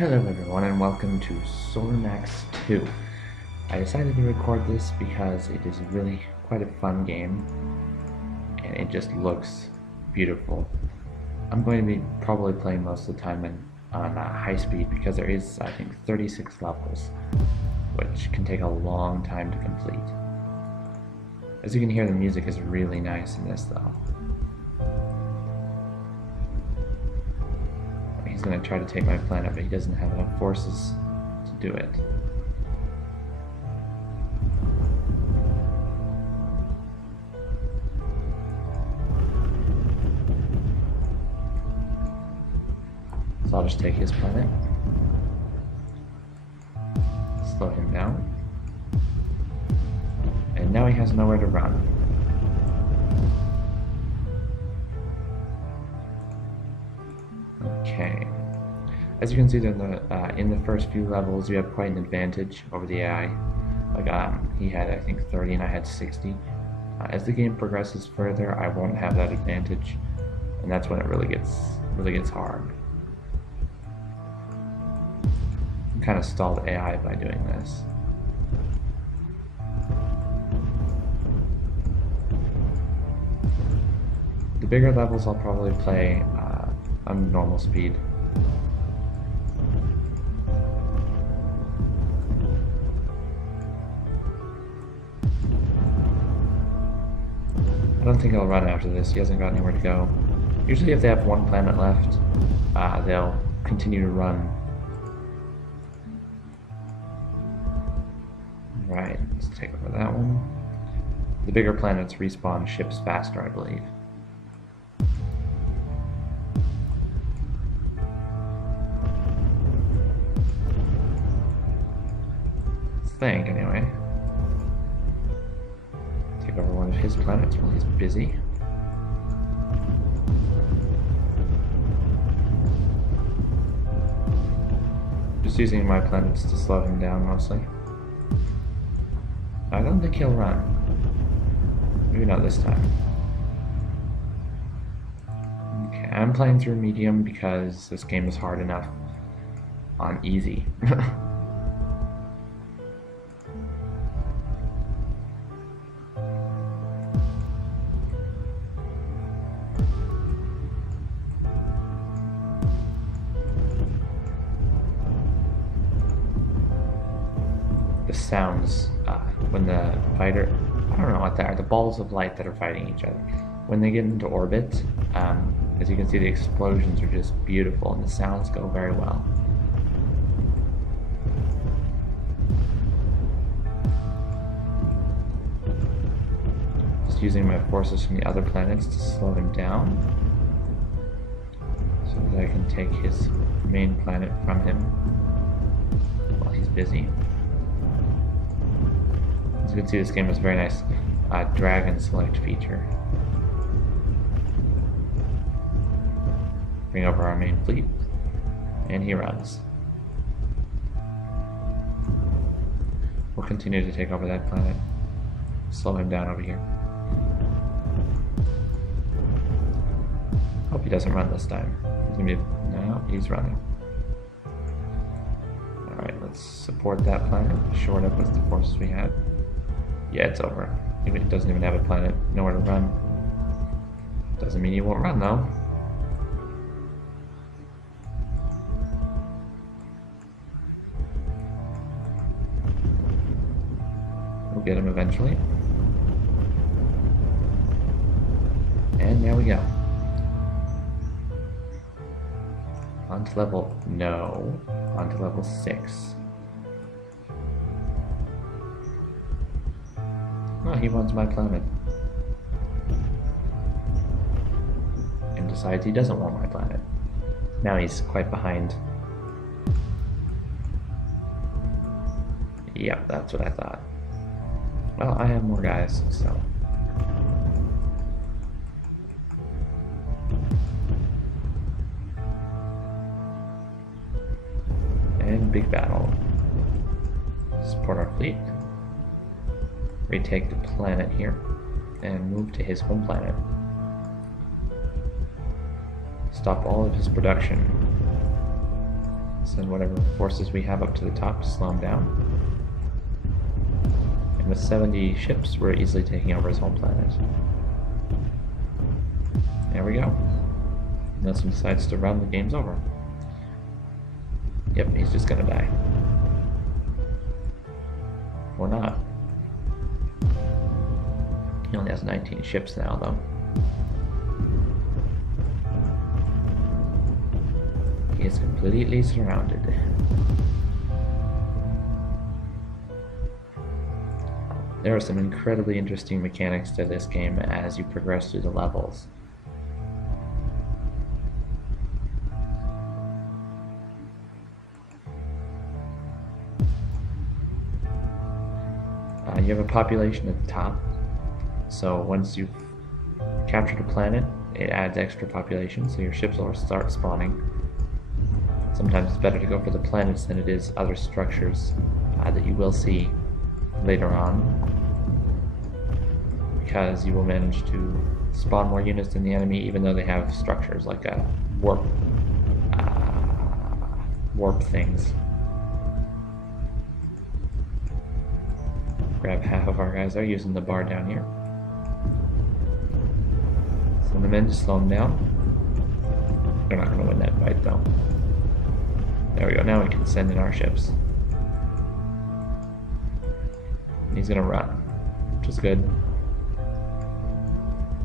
Hello everyone and welcome to Solarmax 2. I decided to record this because it is really quite a fun game and it just looks beautiful. I'm going to be probably playing most of the time on high speed because there is, I think, 36 levels, which can take a long time to complete. As you can hear, the music is really nice in this though. He's going to try to take my planet, but he doesn't have enough forces to do it. So I'll just take his planet, slow him down, and now he has nowhere to run. Okay. As you can see, in the first few levels, you have quite an advantage over the AI. Like, he had, I think, 30 and I had 60. As the game progresses further, I won't have that advantage, and that's when it really gets hard. I'm kind of stalled AI by doing this. The bigger levels I'll probably play on normal speed. I don't think I'll run after this. He hasn't got anywhere to go. Usually if they have one planet left, they'll continue to run. Right, let's take over that one. The bigger planets respawn ships faster, I believe. Think anyway. Take over one of his planets while he's busy. Just using my planets to slow him down mostly. I don't think he'll run. Maybe not this time. Okay, I'm playing through medium because this game is hard enough on easy. The sounds when the fighter, I don't know what they are, the balls of light that are fighting each other. When they get into orbit, as you can see, the explosions are just beautiful and the sounds go very well. Just using my forces from the other planets to slow him down so that I can take his main planet from him while he's busy. As you can see, this game has a very nice drag and select feature. Bring over our main fleet, and he runs. We'll continue to take over that planet. Slow him down over here. Hope he doesn't run this time. He's gonna be, no, he's running. Alright, let's support that planet, shore it up with the forces we had. Yeah, it's over. It doesn't even have a planet, nowhere to run. Doesn't mean you won't run though. We'll get him eventually. And there we go. On to level, no, on to level 6. Oh, he wants my planet. And decides he doesn't want my planet. Now he's quite behind. Yep, that's what I thought. Well, I have more guys, so. And big battle. Support our fleet. Retake the planet here and move to his home planet. Stop all of his production Send whatever forces we have up to the top to slow him down. And with 70 ships, we're easily taking over his home planet. There we go. Unless he decides to run, the game's over. Yep, he's just gonna die. Or not. He only has 19 ships now, though. He is completely surrounded. There are some incredibly interesting mechanics to this game as you progress through the levels. You have a population at the top, so once you've captured a planet, it adds extra population, so your ships will start spawning. Sometimes it's better to go for the planets than it is other structures that you will see later on, because you will manage to spawn more units than the enemy, even though they have structures like a warp things. Grab half of our guys there using the bar down here. Send them in to slow them down. They're not going to win that fight though. There we go, now we can send in our ships. He's going to run, which is good.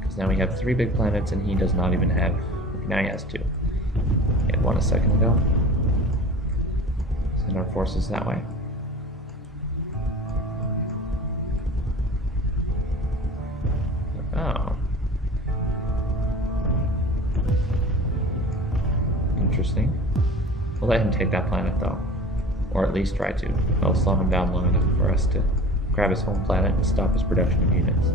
Because now we have 3 big planets and he does not even have, now he has 2. He had 1 a second ago. Send our forces that way. Oh. Interesting. We'll let him take that planet though. Or at least try to. It'll slow him down long enough for us to grab his home planet and stop his production of units.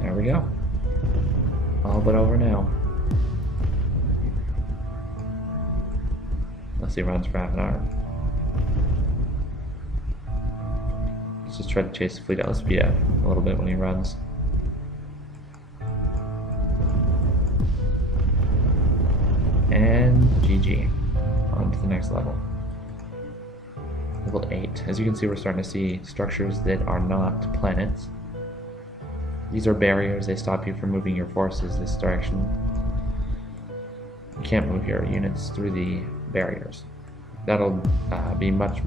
There we go. All but over now. Unless he runs for half an hour. Let's just try to chase the fleet out. Let's speed up a little bit when he runs. And GG. On to the next level. Level 8. As you can see, we're starting to see structures that are not planets. These are barriers. They stop you from moving your forces this direction. You can't move your units through the barriers. That'll be much...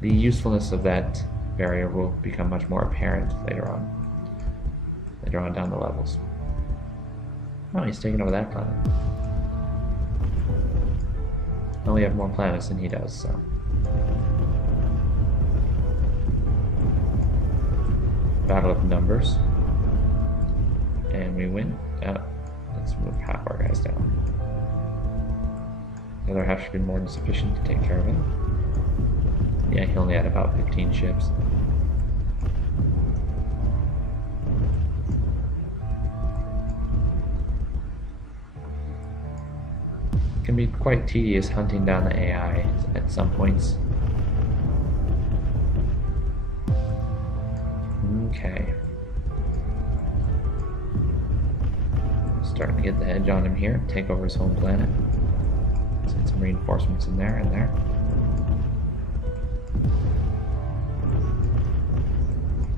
The usefulness of that barrier will become much more apparent later on down the levels. Oh, he's taking over that planet. Well, we have more planets than he does, so. Battle of numbers. And we win. Let's move half our guys down. The other half should be more than sufficient to take care of him. Yeah, he only had about 15 ships. It can be quite tedious hunting down the AI at some points. Okay. Starting to get the edge on him here. Take over his home planet. Send some reinforcements in there and there.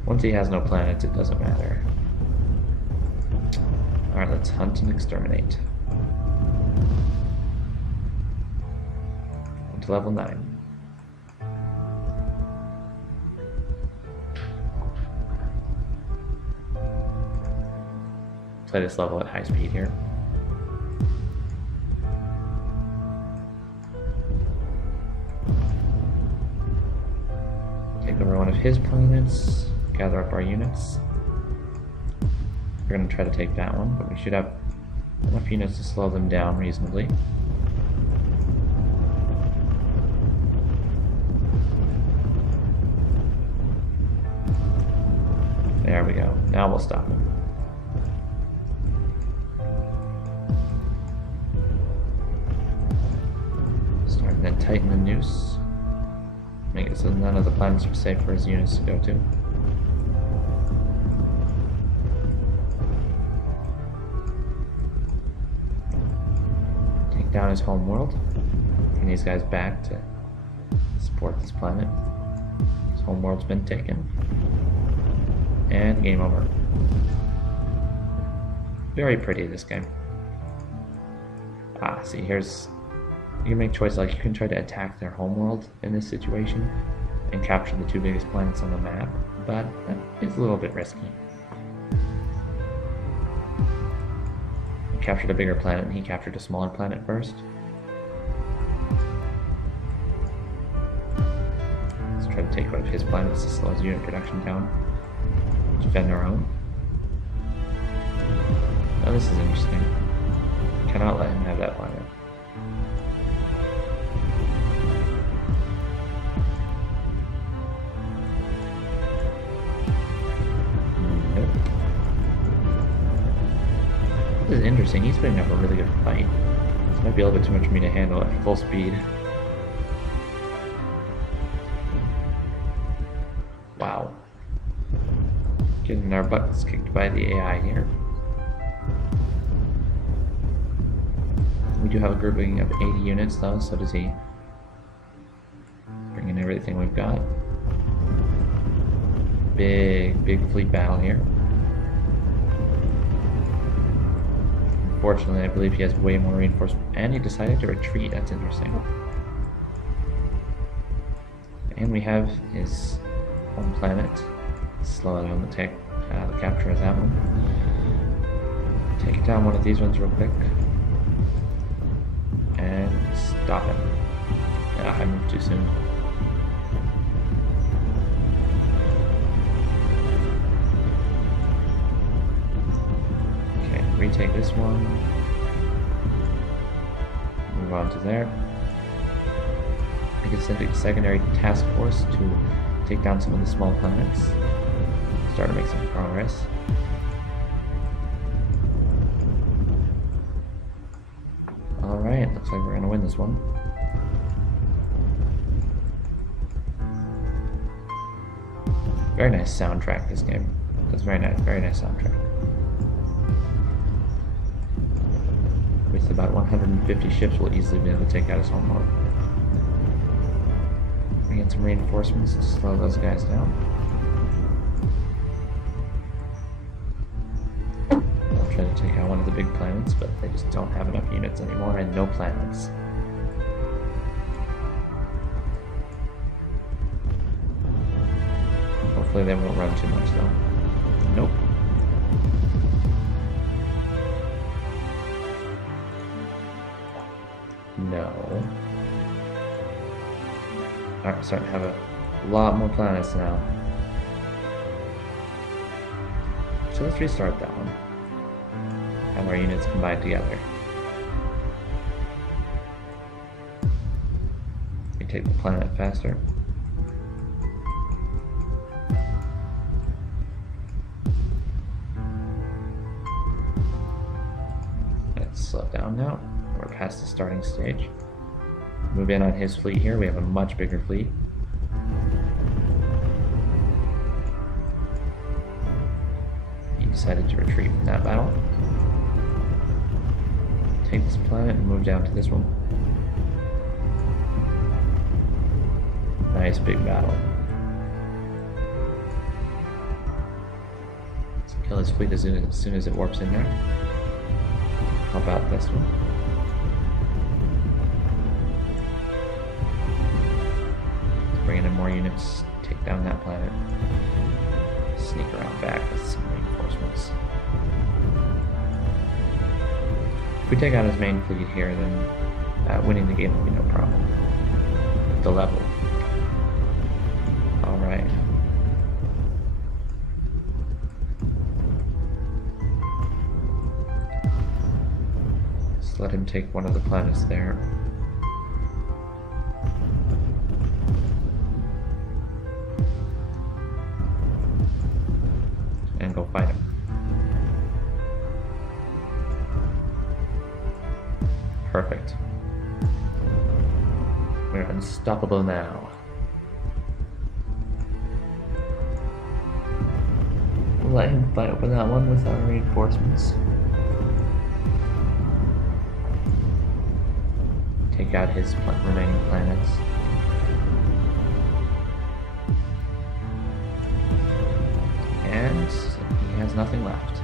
Once he has no planets, it doesn't matter. Alright, let's hunt and exterminate. To level 9. Play this level at high speed here. Take over one of his planets. Gather up our units. We're going to try to take that one, but we should have enough units to slow them down reasonably. There we go. Now we'll stop him. Starting to tighten the noose. Make it so none of the planets are safe for his units to go to. down his home world. And these guys back to support this planet. His home world's been taken. And game over. Very pretty, this game. See, here's... You can make choices, like you can try to attack their homeworld in this situation and capture the two biggest planets on the map, but it's a little bit risky. You captured a bigger planet and he captured a smaller planet first. Let's try to take one of his planets to slow his unit production down. Defend our own. Oh, this is interesting. Cannot let him have that planet. Nope. This is interesting. He's putting up a really good fight. This might be a little bit too much for me to handle at full speed. Wow. Getting our butts kicked by the AI here. We do have a grouping of 80 units though, so does he. Bring in everything we've got. Big fleet battle here. Unfortunately, I believe he has way more reinforcements, and he decided to retreat. That's interesting. And we have his home planet. Slowly on the capture of that one. Take down one of these ones real quick. And stop him. Yeah, I moved too soon. Okay, retake this one. Move on to there. I can send a secondary task force to take down some of the small planets. Start to make some progress. Alright, looks like we're gonna win this one. Very nice soundtrack, this game. That's very nice soundtrack. With about 150 ships, we'll easily be able to take out his home world. Bring in some reinforcements to slow those guys down. I'll try to take out one of the big planets, but they just don't have enough units anymore and no planets. Hopefully they won't run too much though. Nope. No. Alright, we're starting to have a lot more planets now. So let's restart that one. Have our units combined together. We take the planet faster. Let's slow down now. We're past the starting stage. Move in on his fleet here. We have a much bigger fleet. He decided to retreat from that battle. Take this planet and move down to this one. Nice big battle. Let's kill his fleet as soon as it warps in there. How about this one? Bring in more units, take down that planet, sneak around back with some reinforcements. If we take out his main fleet here, then winning the game will be no problem. The level. Alright. Just let him take one of the planets there. And go fight him. Perfect. We're unstoppable now. We'll let him fight over that one with our reinforcements. take out his remaining planets. And he has nothing left.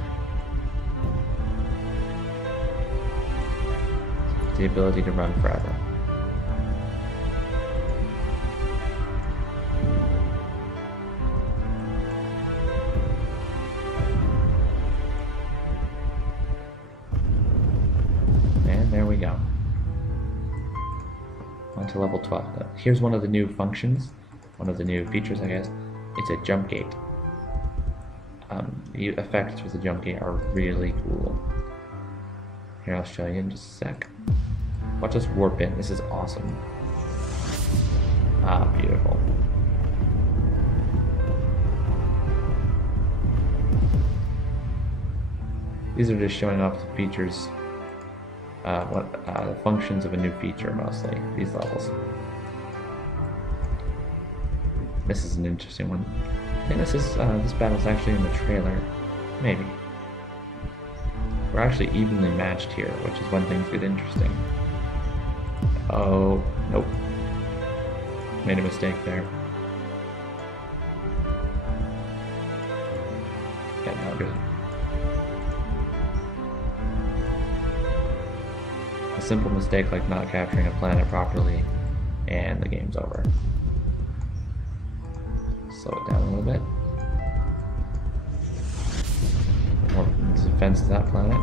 The ability to run forever. And there we go. On to level 12. Here's one of the new functions, one of the new features, I guess. It's a jump gate. The effects with the jump gate are really cool. Here, I'll show you in just a sec. Watch us warp in. This is awesome. Ah, beautiful. These are just showing off the features, the functions of a new feature mostly, these levels. This is an interesting one. I think this battle's actually in the trailer. Maybe. We're actually evenly matched here, which is when things get interesting. Oh, nope. Made a mistake there. Yeah, no good. A simple mistake like not capturing a planet properly, and the game's over. Slow it down a little bit. More defense to that planet.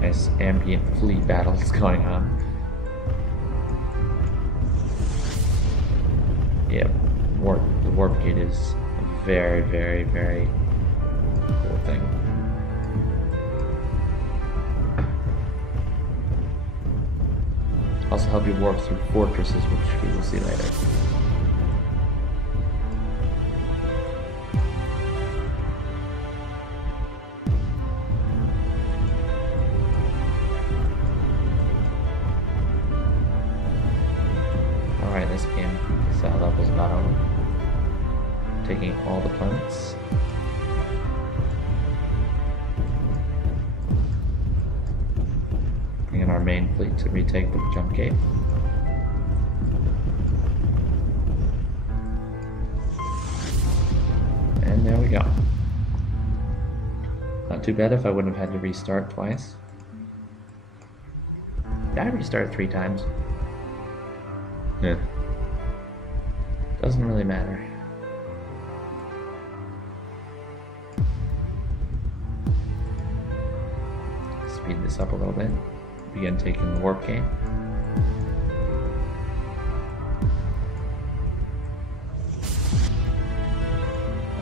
Nice ambient fleet battles going on. Yeah, the warp gate is a very, very, very cool thing. Also help you warp through fortresses, which we will see later. Alright, this level's about over. Taking all the planets. Bringing our main fleet to retake the jump gate. And there we go. Not too bad if I wouldn't have had to restart twice. Did I restart 3 times? Yeah. Doesn't really matter. Speed this up a little bit. Begin taking the warp gate.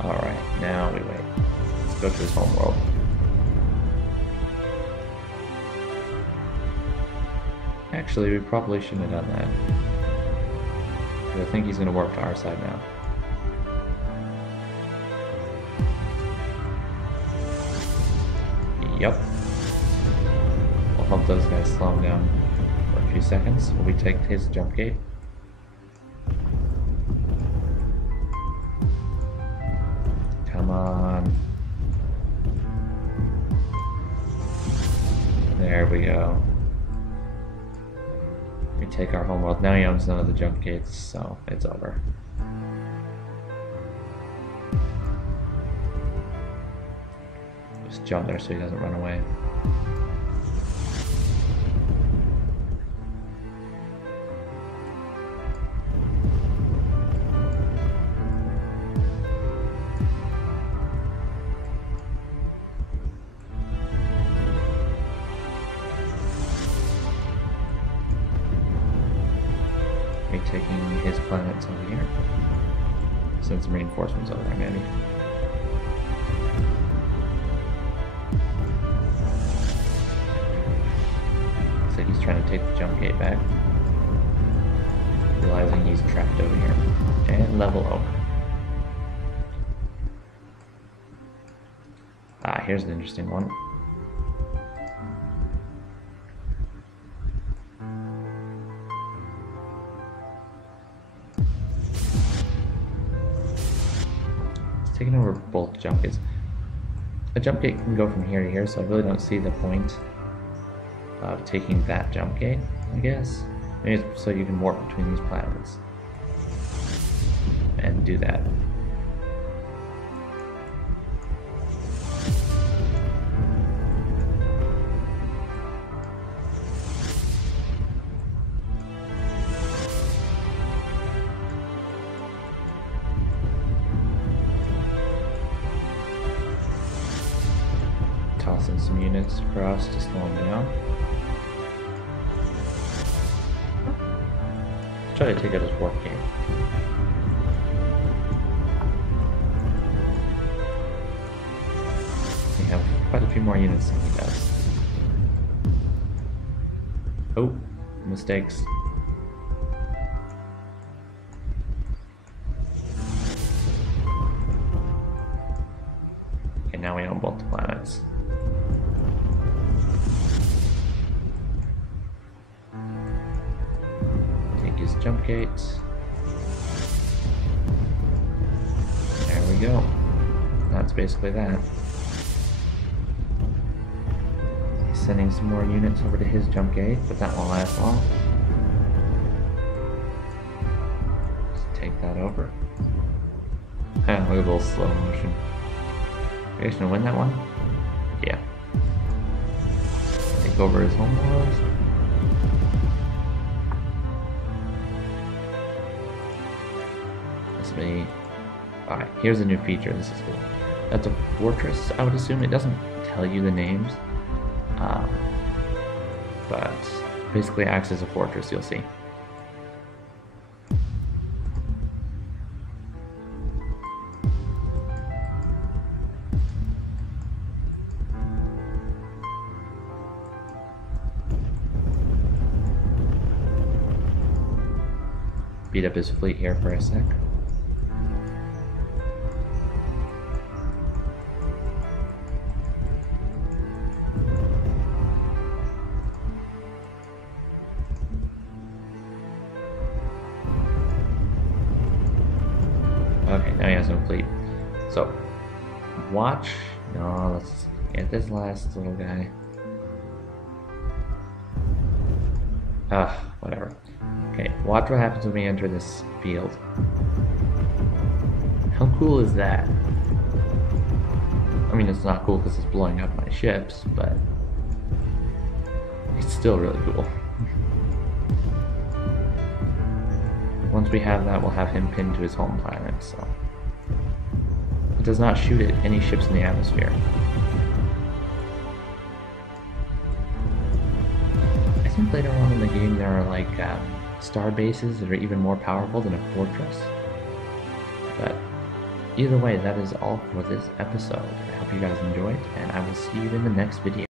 Alright, now we wait. Let's go to his home world. Actually, we probably shouldn't have done that. I think he's going to warp to our side now. Yep. We'll help those guys slow him down for a few seconds while we take his jump gate. Come on. There we go. We take our home world. Now he owns none of the jump gates, so it's over. Just jump there so he doesn't run away. Taking his planets over here. Send some reinforcements over there, maybe. Looks like he's trying to take the jump gate back. Realizing he's trapped over here. And level over. Ah, here's an interesting one. taking over both jump gates. A jump gate can go from here to here, so I really don't see the point of taking that jump gate, I guess. Maybe it's so you can warp between these planets and do that. Tossing some units across to slow them down. Let's try to take out his warp gate. We have quite a few more units than he does. Oh, mistakes. Okay, now we own both the planets. His jump gates. There we go. That's basically that. He's sending some more units over to his jump gate, but that won't last long. Just take that over. Look at a little slow motion. Are you guys gonna win that one? Yeah. Take over his home world. Alright, here's a new feature. This is cool. That's a fortress, I would assume. It doesn't tell you the names, but basically acts as a fortress, you'll see. Beat up his fleet here for a sec. Okay, now he has no fleet. So, watch. No, let's get this last little guy. Whatever. Okay, watch what happens when we enter this field. How cool is that? I mean, it's not cool because it's blowing up my ships, but it's still really cool. Once we have that, we'll have him pinned to his home planet, so. It does not shoot at any ships in the atmosphere. I think later on in the game there are like star bases that are even more powerful than a fortress. But either way, that is all for this episode. I hope you guys enjoyed, and I will see you in the next video.